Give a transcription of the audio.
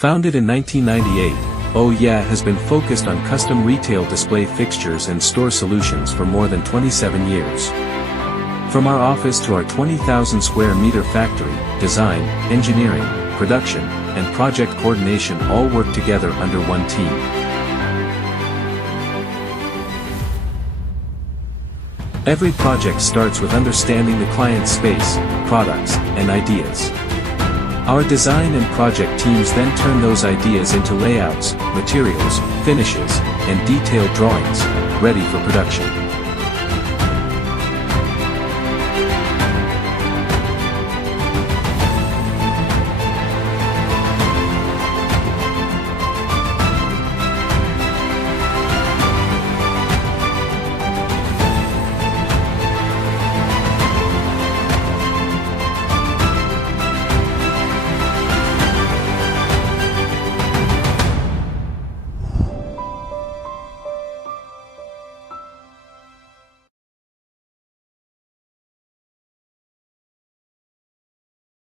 Founded in 1998, Ouyee has been focused on custom retail display fixtures and store solutions for more than 27 years. From our office to our 20,000 square meter factory, design, engineering, production, and project coordination all work together under one team. Every project starts with understanding the client's space, products, and ideas. Our design and project teams then turn those ideas into layouts, materials, finishes, and detailed drawings, ready for production.